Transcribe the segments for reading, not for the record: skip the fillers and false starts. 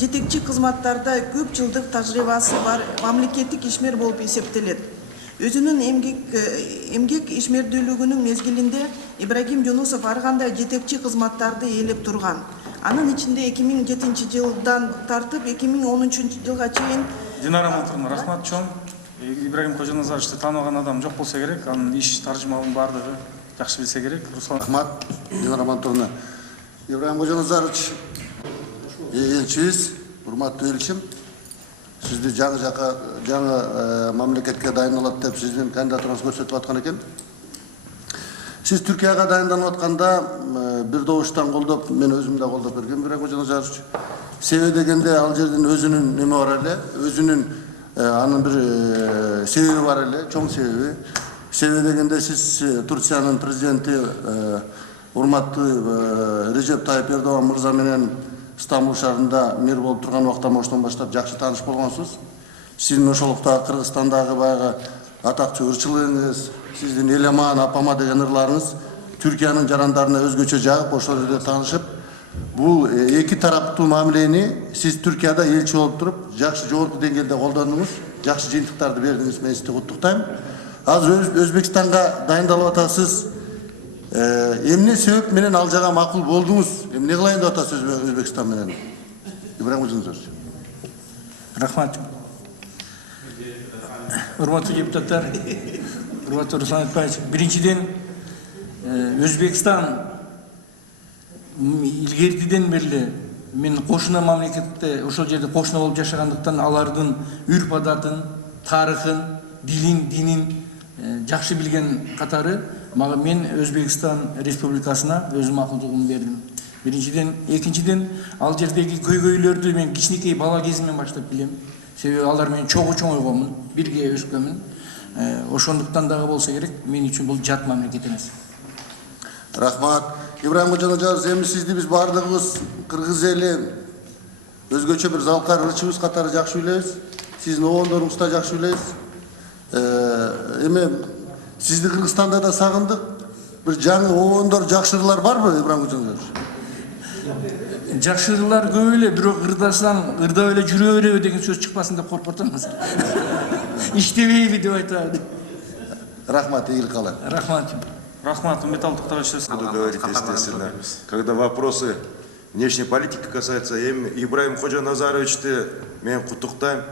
жетекчи кызматтарда көп жылдык тажрыйбасы бар мамлекеттик ишмер болуп эсептелет. Өзүнүн эмгек ишмердүүлүгүнүн мезгилинде Ибрагим Жунусов ар кандай жетекчи кызматтарды ээлеп турган. Анын ичинде 2007 жылдан тартып 2010 жылга чейин. Динара Мантуровна, рахмат чоң. Ибрагим Кожоназаровичти тааныбаган адам жок болсо керек, анын иш таржымалын бардыгы жакшы билсе керек. Рахмат, Динара Мантуровна. Ибрагим Кожоназарович, элчибиз, урматтуу элчим, сизди жаңы мамлекетке дайындалат деп сиздин кандидатураңыз көрсөтүп аткан экен. Сиз Түркияга дайынданып атканда бир добуштан колдоп, мен өзүм да колдоп бергем Ибрагим Кожоназарович. Себеби дегенде ал жердин өзүнүн неме бар эле, өзүнүн анын бир себеби бар эле, чоң себеби. Себеби дегенде сиз Турциянын президенти урматтуу Режеп Тайып Эрдоган мырза менен Стамбул шаарында мир болуп турган убактан ошондон баштап жакшы тааныш болгонсуз. Сиздин ошолукта Кыргызстандагы баягы атактуу ырчылыгыңыз, сиздин Эламан апама деген ырларыңыз Түркиянын жарандарына өзгөчө жагып, ошол жерде таанышып, бул эки тараптуу мамилени сиз Түркияда элчи болуп туруп, жакшы жогорку деңгээлде колдондуңуз, жакшы жыйынтыктарды бердиңиз, мен сизди куттуктайм. Азыр Өзбекстанга дайындалып атасыз. Эмне себеп менен ал жага макул болдуңуз? Эмне кылайын деп атасыз Өзбекстан менен? Ибрагим Кожоназарович. Рахмат. Урматтуу депутаттар, урматтуу Руслан Айтбаевич, биринчиден Өзбекстан илгертиден бери мен кошуна мамлекетте ошол жерде кошуна болуп жашагандыктан алардын үрп адатын, тарыхын, дилин, динин жакшы билген катары мен Өзбекстан Республикасына өз макулдугумду бердим. Биринчиден, экинчиден ал жердеги көйгөйлөрдү мен кичинекей бала кезимден баштап билем. Себеби алар менен чогуу ойгомун, бирге өскөнмүн. Ошондуктан дагы болсо керек, мен үчүн бул жат мамлекет эмес. Рахмат. Ибрагим Кожоназарович, эми сизди биз бардыгыбыз кыргыз эли өзгөчө бир залкар ырчыбыз катары жакшы билебиз. Сиздин обондоруңузду да жакшы билебиз. Эми сизди Кыргызстанда да сагындык. Бир жаңы обондор, жакшы ырлар барбы, Ибрагим Кожоназарович? Жакшы ырлар көп эле, бирок ырдасаң, ырдап эле жүрө береби деген сөз чыкпасын деп коркуп атабыз. Иштебейби деп айтабы. Рахмат, ийгилик каалайм. Рахмат. Рахмат, Металл Токтарович. Буду говорить, естественно. Когда вопросы внешней политики касаются, Ибрагим Кожоназаровичти мен куттуктайм.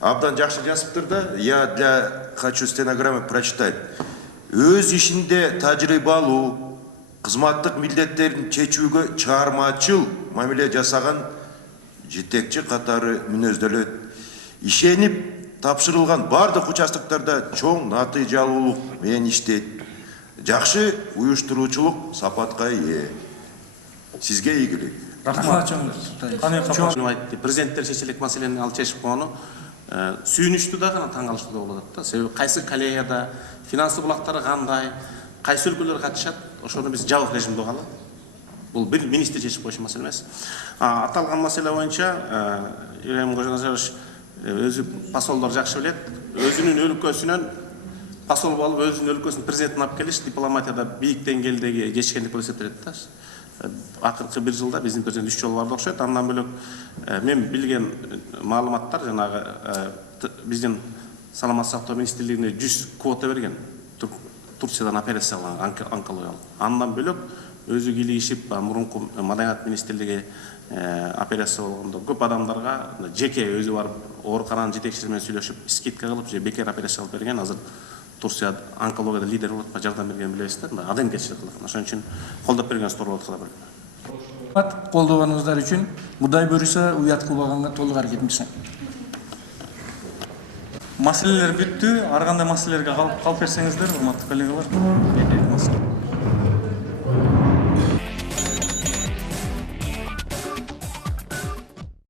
Абдан жакшы жазыптыр да, я хочу стенограммы прочитать. Өз ишинде тажрыйбалуу, кызматтык милдеттерин чечүүгө чыгармачыл мамиле жасаган жетекчи катары мүнөздөлөт. Ишенип тапшырылган бардык участоктарда чоң натыйжалуулук менен иштейт. Жакшы уюштуруучулук сапатка ээ. Сизге ийгилик. Рахмат. Президенттер чечилек маселени ал чечип койгону сүйүнүчтүү да гана таң калыштуу да болот да. Себеби кайсы коллегияда финансы булактары кандай, кайсы өлкөлөр катышат, ошону биз жабык режимде угалы. Бул бир министр чечип койчу маселе эмес. Аталган маселе боюнча Ибрагим Кожоназарович өзү посолдор жакшы билет. Өзүнүн өлкөсүнөн посол болуп, өзүнүн өлкөсүнүн президентин алып келиш дипломатияда бийик деңгээлдеги жетишкендик болуп эсептелет да. Акыркы бир жылда биздин президент 3 жолу барды окшойт. Андан бөлөк мен билген маалыматтар жанагы биздин саламаттык сактоо министрлигине 100 квота берген. Турциядан операцияланган онкологиялык. Андан бөлөк өзү кийлигишип мурунку маданият министрлиги операция болгондо көп адамдарга жеке өзү барып оорукананын жетекчиси менен сүйлөшүп, скидка кылып же бекер операция алып берген. Азыр Турция онкологияда лидер болуп атпа, жардам берген билебиз да. Адамгерчилик кылган. Ошон үчүн колдоп берген стор болот кыла берген. Колдоганыңыздар үчүн Кудай буйруса уят кылбаганга толук аракетим жасайм. Маселелер бүттү. Ар кандай маселелерге калып берсеңиздер, урматтуу коллегалар.